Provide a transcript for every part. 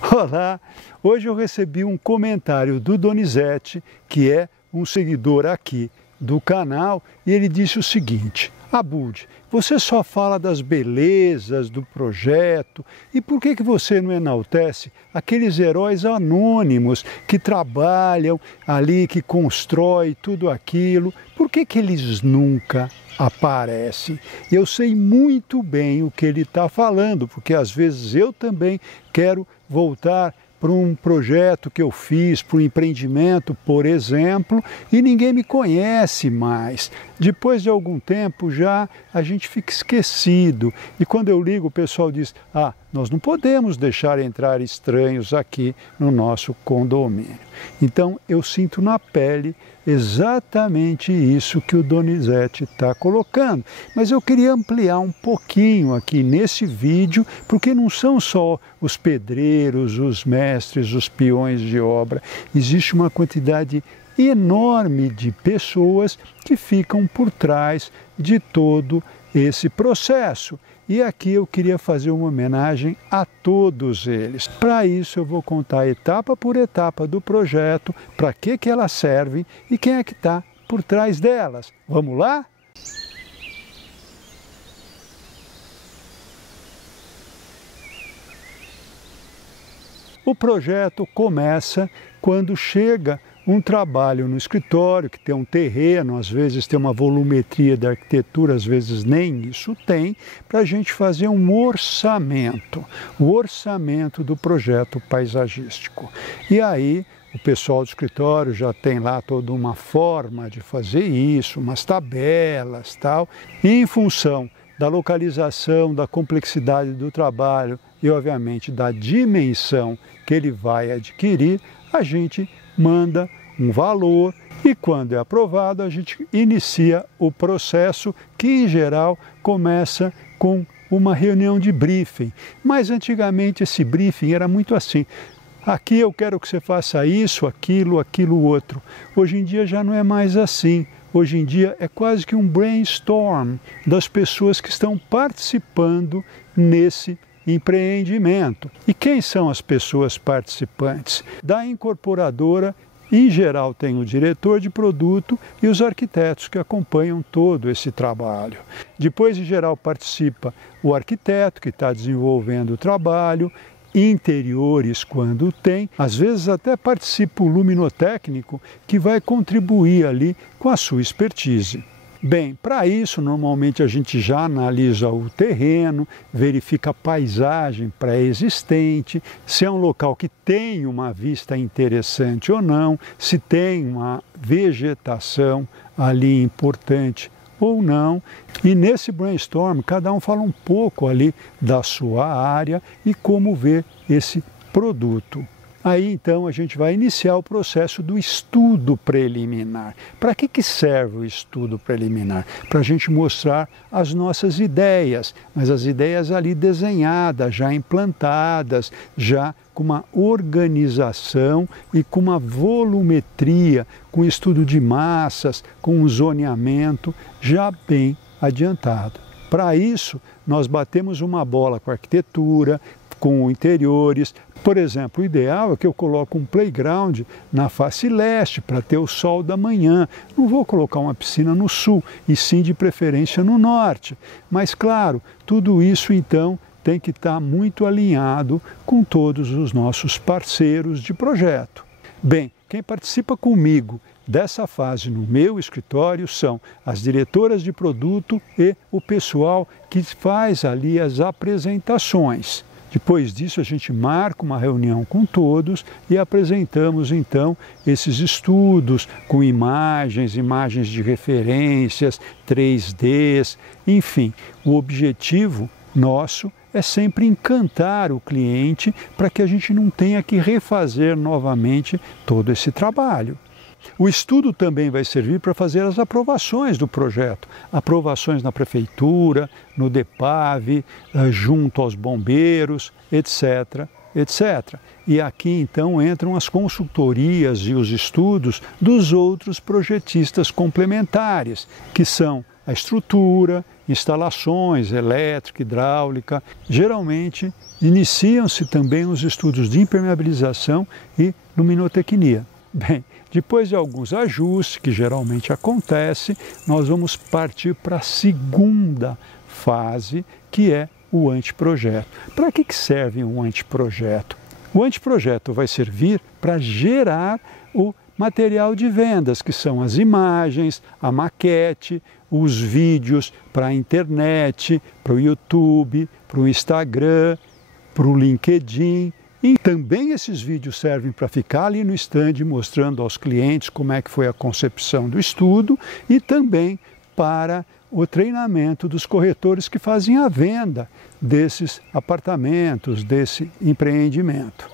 Olá! Hoje eu recebi um comentário do Donizete, que é um seguidor aqui do canal, e ele disse o seguinte: Abud, você só fala das belezas do projeto, e por que você não enaltece aqueles heróis anônimos que trabalham ali, que constroem tudo aquilo? Por que eles nunca aparecem? Eu sei muito bem o que ele está falando, porque às vezes eu também quero voltar para um projeto que eu fiz, para um empreendimento, por exemplo, e ninguém me conhece mais. Depois de algum tempo já a gente fica esquecido. E quando eu ligo, o pessoal diz: nós não podemos deixar entrar estranhos aqui no nosso condomínio. Então eu sinto na pele exatamente isso que o Donizete está colocando. Mas eu queria ampliar um pouquinho aqui nesse vídeo, porque não são só os pedreiros, os mestres, os peões de obra. Existe uma quantidade enorme de pessoas que ficam por trás de todo esse processo. E aqui eu queria fazer uma homenagem a todos eles. Para isso eu vou contar etapa por etapa do projeto, para que elas servem e quem é que está por trás delas. Vamos lá? O projeto começa quando chega um trabalho no escritório, que tem um terreno, às vezes tem uma volumetria da arquitetura, às vezes nem isso tem, para a gente fazer um orçamento, o orçamento do projeto paisagístico. E aí o pessoal do escritório já tem lá toda uma forma de fazer isso, umas tabelas, tal, e em função da localização, da complexidade do trabalho e, obviamente, da dimensão que ele vai adquirir, a gente manda um valor e, quando é aprovado, a gente inicia o processo que, em geral, começa com uma reunião de briefing. Mas, antigamente, esse briefing era muito assim: aqui eu quero que você faça isso, aquilo, aquilo outro. Hoje em dia já não é mais assim. Hoje em dia é quase que um brainstorm das pessoas que estão participando nesse empreendimento. E quem são as pessoas participantes? Da incorporadora, em geral, tem o diretor de produto e os arquitetos que acompanham todo esse trabalho. Depois, em geral, participa o arquiteto que está desenvolvendo o trabalho, interiores quando tem, às vezes até participa o luminotécnico que vai contribuir ali com a sua expertise. Bem, para isso, normalmente a gente já analisa o terreno, verifica a paisagem pré-existente, se é um local que tem uma vista interessante ou não, se tem uma vegetação ali importante ou não. E nesse brainstorm, cada um fala um pouco ali da sua área e como vê esse produto. Aí, então, a gente vai iniciar o processo do estudo preliminar. Para que serve o estudo preliminar? Para a gente mostrar as nossas ideias, mas as ideias ali desenhadas, já implantadas, já com uma organização e com uma volumetria, com estudo de massas, com um zoneamento já bem adiantado. Para isso, nós batemos uma bola com a arquitetura, com interiores. Por exemplo, o ideal é que eu coloque um playground na face leste para ter o sol da manhã. Não vou colocar uma piscina no sul, e sim de preferência no norte. Mas claro, tudo isso então tem que estar muito alinhado com todos os nossos parceiros de projeto. Bem, quem participa comigo dessa fase no meu escritório são as diretoras de produto e o pessoal que faz ali as apresentações. Depois disso, a gente marca uma reunião com todos e apresentamos, então, esses estudos com imagens de referências, 3Ds, enfim. O objetivo nosso é sempre encantar o cliente para que a gente não tenha que refazer novamente todo esse trabalho. O estudo também vai servir para fazer as aprovações do projeto, aprovações na prefeitura, no DEPAV, junto aos bombeiros, etc., etc. E aqui então entram as consultorias e os estudos dos outros projetistas complementares, que são a estrutura instalações elétrica, hidráulica. Geralmente, iniciam-se também os estudos de impermeabilização e luminotecnia. Bem, depois de alguns ajustes, que geralmente acontece, nós vamos partir para a segunda fase, que é o anteprojeto. Para que serve um anteprojeto? O anteprojeto vai servir para gerar o material de vendas, que são as imagens, a maquete, os vídeos para a internet, para o YouTube, para o Instagram, para o LinkedIn. E também esses vídeos servem para ficar ali no stand mostrando aos clientes como é que foi a concepção do estudo e também para o treinamento dos corretores que fazem a venda desses apartamentos, desse empreendimento.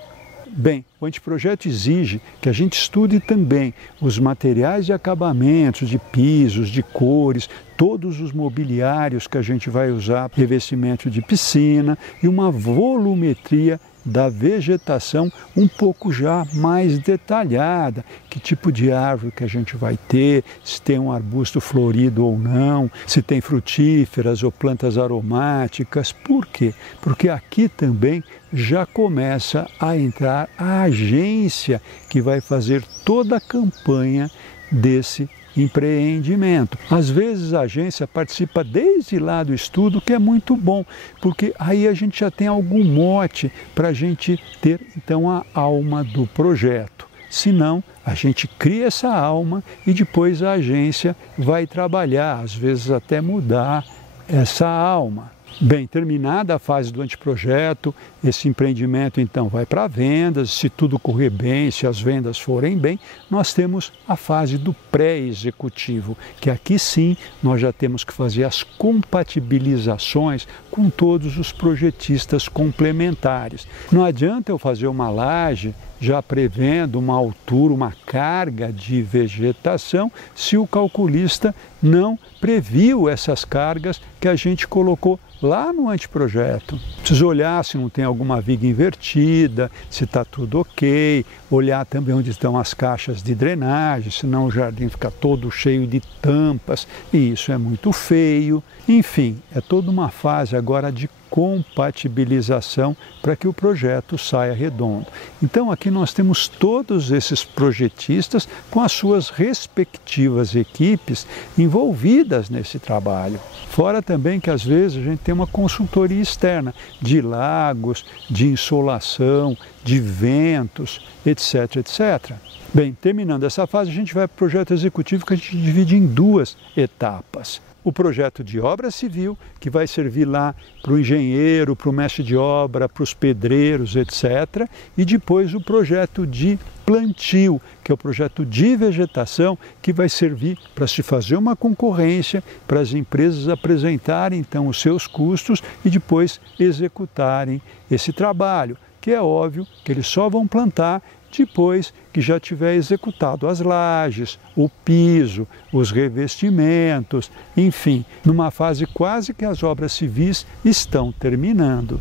Bem, o anteprojeto exige que a gente estude também os materiais de acabamentos, de pisos, de cores, todos os mobiliários que a gente vai usar, revestimento de piscina e uma volumetria da vegetação um pouco já mais detalhada, que tipo de árvore que a gente vai ter, se tem um arbusto florido ou não, se tem frutíferas ou plantas aromáticas. Por quê? Porque aqui também já começa a entrar a agência que vai fazer toda a campanha desse empreendimento. Às vezes a agência participa desde lá do estudo, que é muito bom, porque aí a gente já tem algum mote para a gente ter então a alma do projeto. Se não, a gente cria essa alma e depois a agência vai trabalhar, às vezes até mudar essa alma. Bem, terminada a fase do anteprojeto, esse empreendimento então vai para vendas. Se tudo correr bem, se as vendas forem bem, nós temos a fase do pré-executivo, que aqui sim nós já temos que fazer as compatibilizações com todos os projetistas complementares. Não adianta eu fazer uma laje já prevendo uma altura, uma carga de vegetação, se o calculista não previu essas cargas que a gente colocou lá no anteprojeto. Preciso olhar se não tem alguma viga invertida, se está tudo ok, olhar também onde estão as caixas de drenagem, senão o jardim fica todo cheio de tampas e isso é muito feio. Enfim, é toda uma fase agora de compatibilização para que o projeto saia redondo. Então aqui nós temos todos esses projetistas com as suas respectivas equipes envolvidas nesse trabalho. Fora também que às vezes a gente tem uma consultoria externa de lagos, de insolação, de ventos, etc, etc. Bem, terminando essa fase, a gente vai para o projeto executivo, que a gente divide em duas etapas. O projeto de obra civil, que vai servir lá para o engenheiro, para o mestre de obra, para os pedreiros, etc. E depois o projeto de plantio, que é o projeto de vegetação, que vai servir para se fazer uma concorrência, para as empresas apresentarem então os seus custos e depois executarem esse trabalho, que é óbvio que eles só vão plantar depois que já tiver executado as lajes, o piso, os revestimentos, enfim, numa fase quase que as obras civis estão terminando.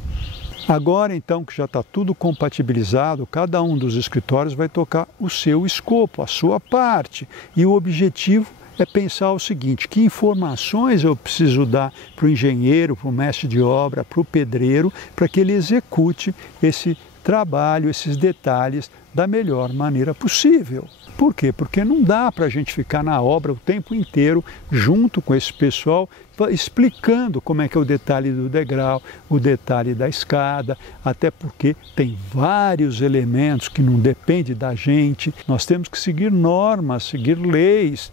Agora, então, que já está tudo compatibilizado, cada um dos escritórios vai tocar o seu escopo, a sua parte. E o objetivo é pensar o seguinte: que informações eu preciso dar para o engenheiro, para o mestre de obra, para o pedreiro, para que ele execute esse trabalho, esses detalhes da melhor maneira possível. Por quê? Porque não dá para a gente ficar na obra o tempo inteiro junto com esse pessoal explicando como é que é o detalhe do degrau, o detalhe da escada, até porque tem vários elementos que não dependem da gente. Nós temos que seguir normas, seguir leis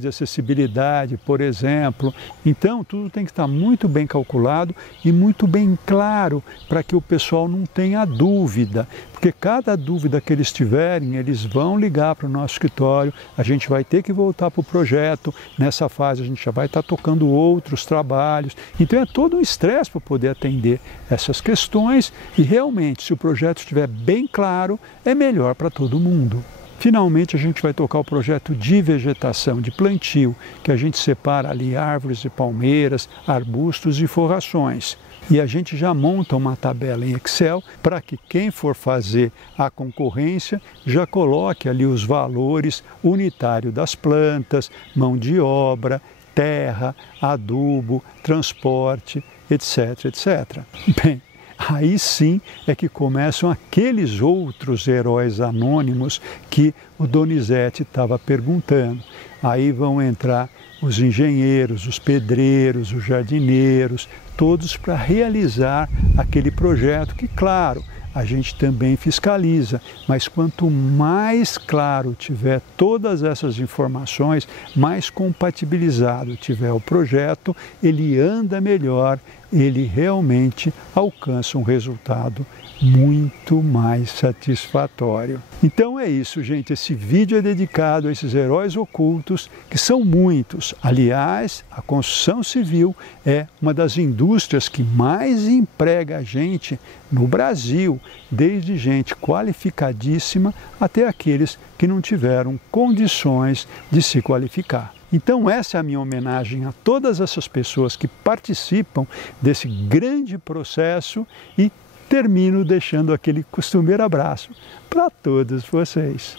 de acessibilidade, por exemplo. Então, tudo tem que estar muito bem calculado e muito bem claro para que o pessoal não tenha dúvida. Porque cada dúvida que eles tiverem, eles vão ligar para o nosso escritório, a gente vai ter que voltar para o projeto, nessa fase a gente já vai estar tocando outros trabalhos. Então é todo um estresse para poder atender essas questões e realmente, se o projeto estiver bem claro, é melhor para todo mundo. Finalmente, a gente vai tocar o projeto de vegetação, de plantio, que a gente separa ali árvores e palmeiras, arbustos e forrações. E a gente já monta uma tabela em Excel para que quem for fazer a concorrência já coloque ali os valores unitários das plantas, mão de obra, terra, adubo, transporte, etc, etc. Bem, aí sim é que começam aqueles outros heróis anônimos que o Donizete estava perguntando. Aí vão entrar os engenheiros, os pedreiros, os jardineiros, todos para realizar aquele projeto que, claro, a gente também fiscaliza, mas quanto mais claro tiver todas essas informações, mais compatibilizado tiver o projeto, ele anda melhor, ele realmente alcança um resultado muito mais satisfatório. Então é isso, gente. Esse vídeo é dedicado a esses heróis ocultos, que são muitos. Aliás, a construção civil é uma das indústrias que mais emprega a gente no Brasil, desde gente qualificadíssima até aqueles que não tiveram condições de se qualificar. Então essa é a minha homenagem a todas essas pessoas que participam desse grande processo e termino deixando aquele costumeiro abraço para todos vocês.